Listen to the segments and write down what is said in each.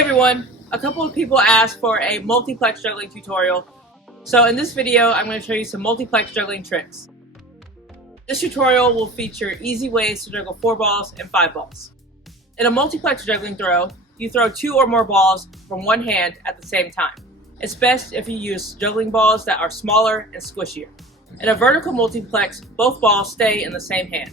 everyone, a couple of people asked for a multiplex juggling tutorial. So in this video, I'm going to show you some multiplex juggling tricks. This tutorial will feature easy ways to juggle 4 balls and 5 balls. In a multiplex juggling throw, you throw 2 or more balls from one hand at the same time. It's best if you use juggling balls that are smaller and squishier. In a vertical multiplex, both balls stay in the same hand.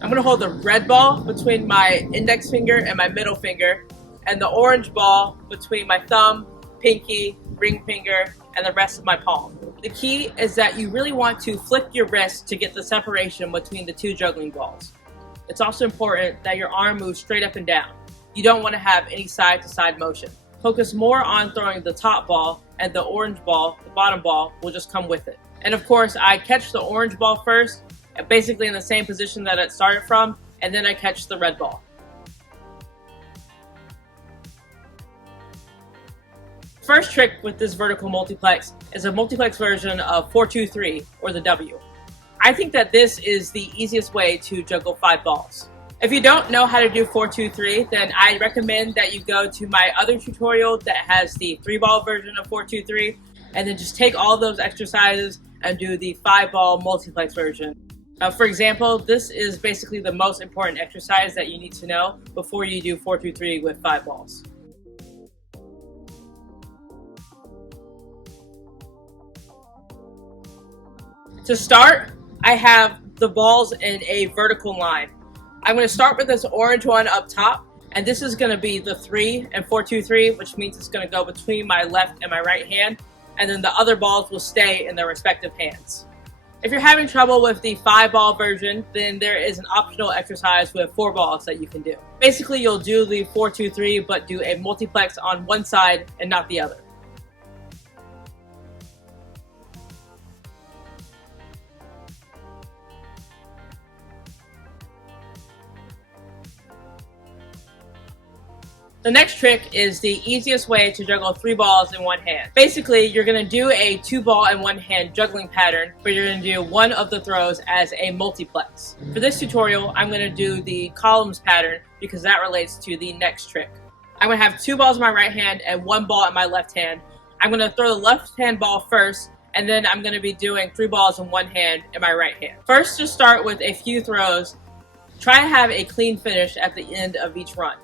I'm going to hold the red ball between my index finger and my middle finger, and the orange ball between my thumb, pinky, ring finger, and the rest of my palm. The key is that you really want to flick your wrist to get the separation between the 2 juggling balls. It's also important that your arm moves straight up and down. You don't want to have any side-to-side motion. Focus more on throwing the top ball, and the orange ball, the bottom ball, will just come with it. And of course, I catch the orange ball first, basically in the same position that it started from, and then I catch the red ball. First trick with this vertical multiplex is a multiplex version of 4-2-3, or the W. I think that this is the easiest way to juggle 5 balls. If you don't know how to do 4-2-3, then I recommend that you go to my other tutorial that has the 3-ball version of 4-2-3, and then just take all those exercises and do the 5-ball multiplex version. For example, this is basically the most important exercise that you need to know before you do 4-2-3 with 5 balls. To start, I have the balls in a vertical line. I'm going to start with this orange one up top, and this is going to be the 3 and 4-2-3, which means it's going to go between my left and my right hand, and then the other balls will stay in their respective hands. If you're having trouble with the 5-ball version, then there is an optional exercise with 4 balls that you can do. Basically, you'll do the 4-2-3, but do a multiplex on one side and not the other. The next trick is the easiest way to juggle 3 balls in one hand. Basically, you're going to do a 2-ball in one hand juggling pattern, but you're going to do one of the throws as a multiplex. For this tutorial, I'm going to do the columns pattern because that relates to the next trick. I'm going to have 2 balls in my right hand and 1 ball in my left hand. I'm going to throw the left hand ball first, and then I'm going to be doing 3 balls in one hand in my right hand. First, just start with a few throws. Try to have a clean finish at the end of each run.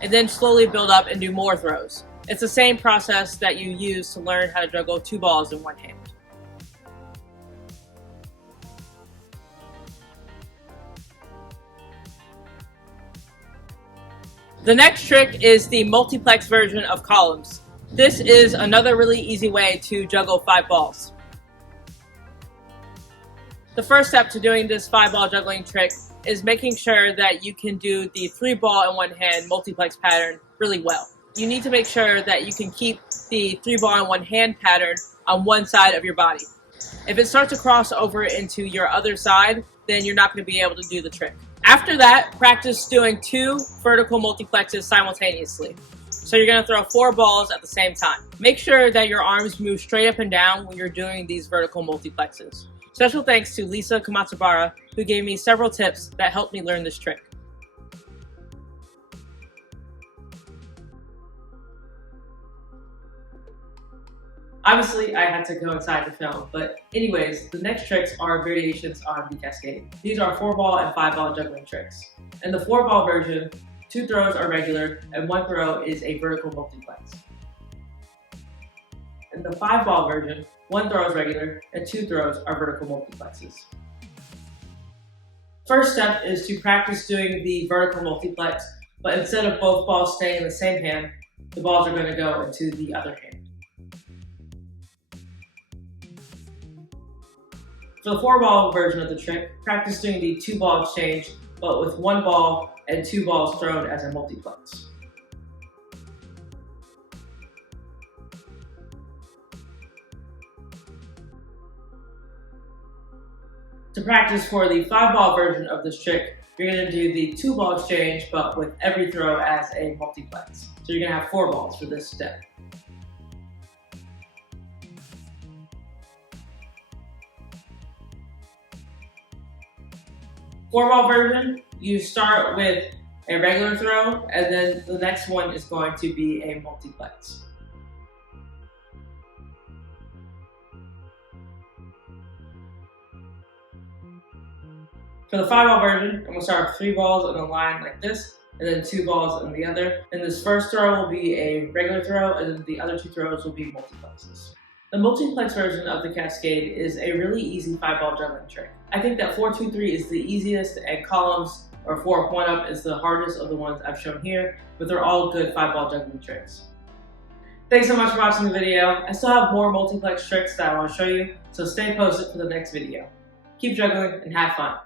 And then slowly build up and do more throws. It's the same process that you use to learn how to juggle 2 balls in one hand. The next trick is the multiplex version of columns. This is another really easy way to juggle 5 balls. The first step to doing this 5-ball juggling trick is making sure that you can do the 3-ball in one hand multiplex pattern really well. You need to make sure that you can keep the 3-ball in one hand pattern on one side of your body. If it starts to cross over into your other side, then you're not going to be able to do the trick. After that, practice doing 2 vertical multiplexes simultaneously. So you're going to throw 4 balls at the same time. Make sure that your arms move straight up and down when you're doing these vertical multiplexes. Special thanks to Lisa Kamatsubara, who gave me several tips that helped me learn this trick. Obviously, I had to go inside to film, but anyways, the next tricks are variations on the Cascade. These are 4-ball and 5-ball juggling tricks. In the 4-ball version, 2 throws are regular and 1 throw is a vertical multiplex. In the 5-ball version, 1 throw is regular and 2 throws are vertical multiplexes. First step is to practice doing the vertical multiplex, but instead of both balls staying in the same hand, the balls are going to go into the other hand. For the 4-ball version of the trick, practice doing the 2-ball exchange, but with 1 ball and 2 balls thrown as a multiplex. To practice for the 5-ball version of this trick, you're going to do the 2-ball exchange, but with every throw as a multiplex. So you're going to have 4 balls for this step. 4-ball version, you start with a regular throw, and then the next one is going to be a multiplex. For the 5-ball version, I'm going to start with 3 balls in a line like this, and then 2 balls in the other. And this first throw will be a regular throw, and then the other 2 throws will be multiplexes. The multiplex version of the Cascade is a really easy 5-ball juggling trick. I think that 4-2-3 is the easiest, and columns or 4 point up is the hardest of the ones I've shown here, but they're all good 5-ball juggling tricks. Thanks so much for watching the video. I still have more multiplex tricks that I want to show you, so stay posted for the next video. Keep juggling and have fun.